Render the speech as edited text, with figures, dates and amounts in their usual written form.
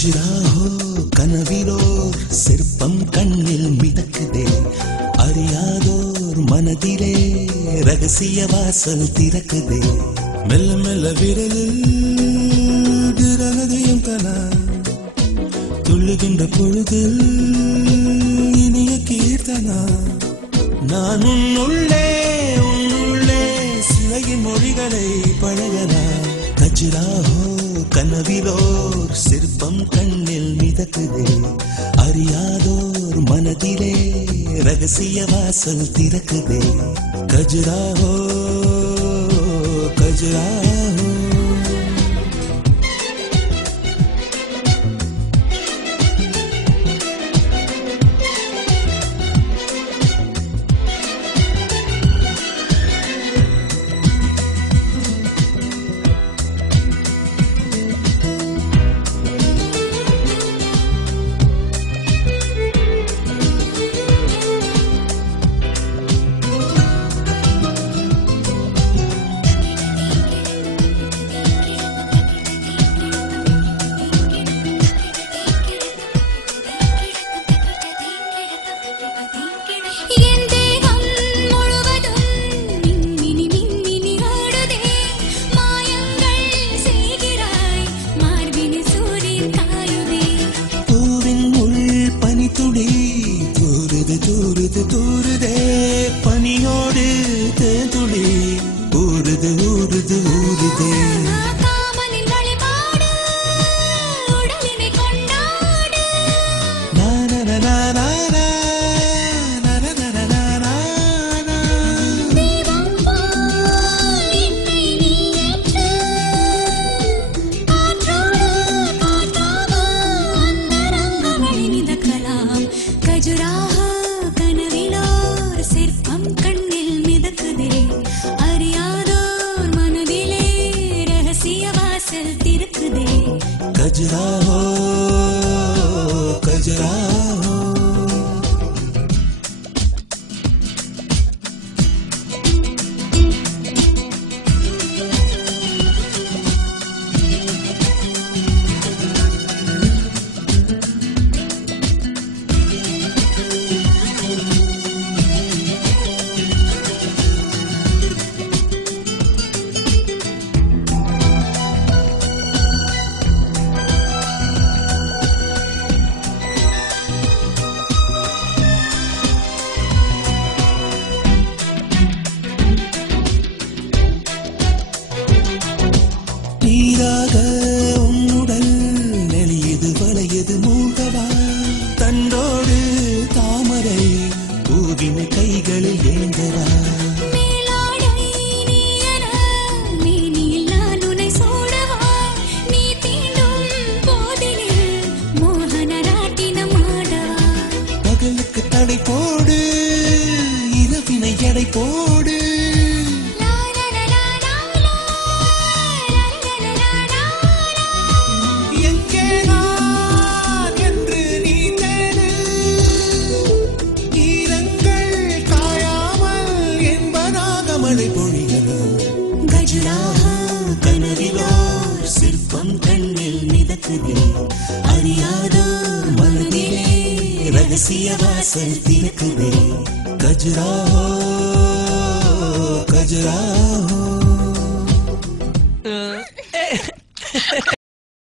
கஜுராஹோ கனவிலோர் சிற்பம் கண்ணில் மிதக்குதே அறியாதோர் மனதிலே ரகசிய வாசல் திறக்குதே மெல்ல மெல்ல விரலில் திரனதையும் கனா துள்ளுகின்ற பொழுது இனிய கீர்த்தனா நான் உன்னுள்ளே சிலையின் மொழிகளை பழகலாம் கஜுராஹோ கனவிலோர் சிற்பம் கண்ணில் மிதக்குதே அறியாதோர் மனதிலே ரகசிய வாசல் திறக்குதே கஜுராஹோ கஜுராஹோ தூருதே பனியோடு தேதுளி ஊறுது ஊறுது ஊறுதே காமனின் வழிபாடு உடலினை கொண்டாடு தெய்வம் போல் என்னை நீ ஏற்று காற்றாக அந்தரங்கங்களை மிதக்கலாம் கஜுராஹோ கனவிலோர் சிற்பம் கண்ணில் மிதக்குதே அறியாதோர் மனதிலே ரகசிய வாசல் திறக்குதே கஜுராஹோ கஜுராஹோ நீராக உன்னுடல் நெளியது வளையது மூழ்கவா தண்டோடு தாமரை பூவினை கைகளில் ஏந்தவா பகலுக்கு தடை போடு இரவினை எடை போடு கஜுராஹோ கனவிலோர் சிற்பம் கண்ணில் மிதக்குதே அறியாதோர் மனதிலே ரகசிய வாசல் திறக்குதே கஜுராஹோ கஜுராஹோ